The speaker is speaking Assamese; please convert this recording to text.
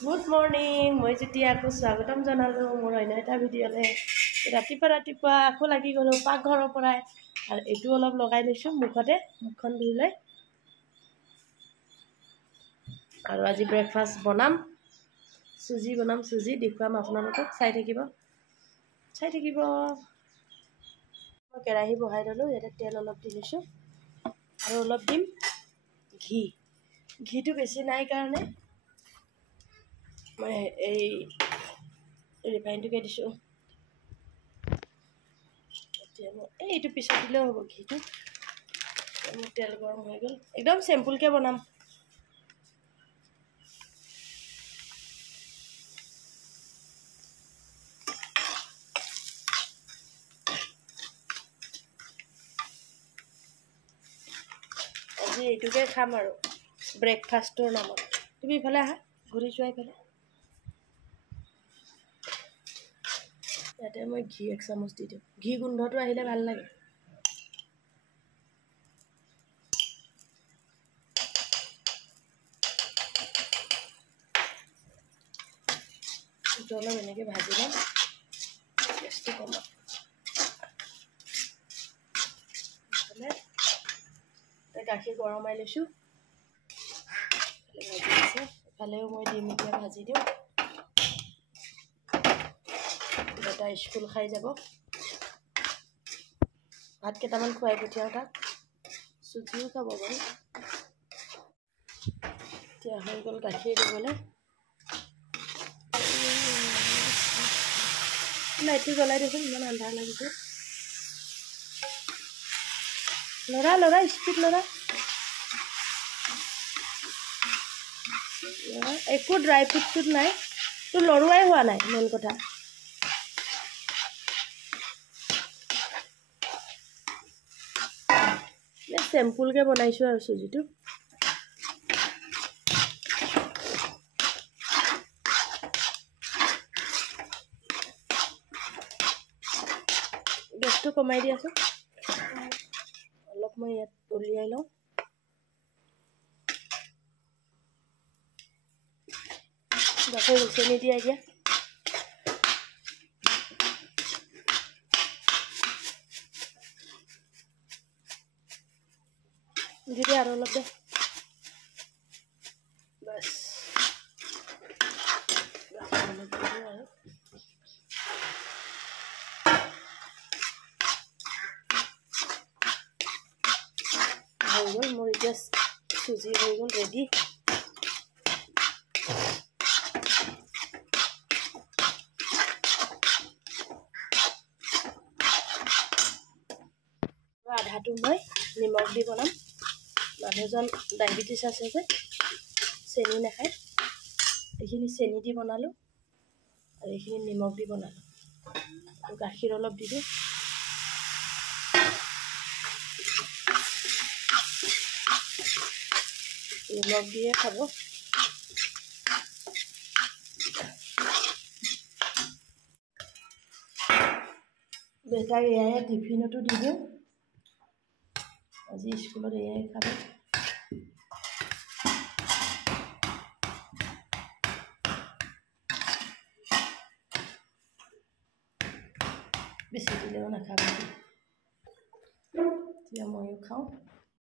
গুড মৰ্ণিং মই যেতিয়া আকৌ স্বাগতম জনালোঁ মোৰ অন্য এটা ভিডিঅ'লে ৰাতিপুৱা আকৌ লাগি গ'লোঁ পাকঘৰৰ পৰাই আৰু এইটো অলপ লগাই লৈছোঁ মুখতে মুখখন ধুই লৈ আৰু আজি ব্ৰেকফাষ্ট বনাম চুজি দেখুৱাম আপোনালোকক চাই থাকিব মই কেৰাহী বহাই ল'লোঁ ইয়াতে তেল অলপ দি লৈছোঁ আৰু অলপ দিম ঘিটো বেছি নাই কাৰণে মই এই ৰিফাইনটোকে দিছোঁ এতিয়া মই এইটো পিছত দিলেও হ'ব ঘিটো মোৰ তেল গৰম হৈ গ'ল একদম চিম্পুলকৈ বনাম আজি এইটোকে খাম আৰু ব্ৰেকফাষ্টৰ নামত তুমি ইফালে আহা ঘূৰি যোৱা ইফালে ইয়াতে মই ঘি 1 চামুচ দি দিওঁ ঘি গোন্ধটো আহিলে ভাল লাগে অলপ এনেকৈ ভাজি ল'ম গেছটো কমাম গাখীৰ গৰমাই লৈছোঁ ভাজি আছে এফালেও মই দিম এতিয়া ভাজি দিওঁ এটা স্কুল খাই যাব ভাত কেইটামান খুৱাই পঠিয়াওঁ তাক চুজিও খাব বাৰু এতিয়া হৈ গ'ল গাখীৰ দিবলৈ লাইটটো জ্বলাই দিছোঁ ইমান আন্ধাৰ লাগিছে লৰা স্পীড লৰা একো ড্ৰাই ফ্ৰুট নাই তো লৰোৱাই হোৱা নাই মেইন কথা চিম্পুলকৈ বনাইছোঁ আৰু চুজিটো গেছটো কমাই দিয়াচোন অলপ মই ইয়াত উলিয়াই লওঁ গাখীৰ চেনি দিয়া এতিয়া দি দে আৰু অলপ দে বাছ অলপ দিওঁ আৰু হৈ গ'ল মোৰ এতিয়া চুজি হৈ গ'ল ৰেডি আধাটো মই নিমখ দি বনাম মানুহজন ডায়েবেটিছ আছে যে চেনি নাখায় এইখিনি চেনি দি বনালোঁ আৰু এইখিনি নিমখ দি বনালোঁ আৰু গাখীৰ অলপ দি দিওঁ নিমখ দিয়ে খাব বেটাক এয়াই টিফিনতো দি দিওঁ আজি স্কুলত এয়াই খাব বেছি দিলেও নাখাব এতিয়া ময়ো খাওঁ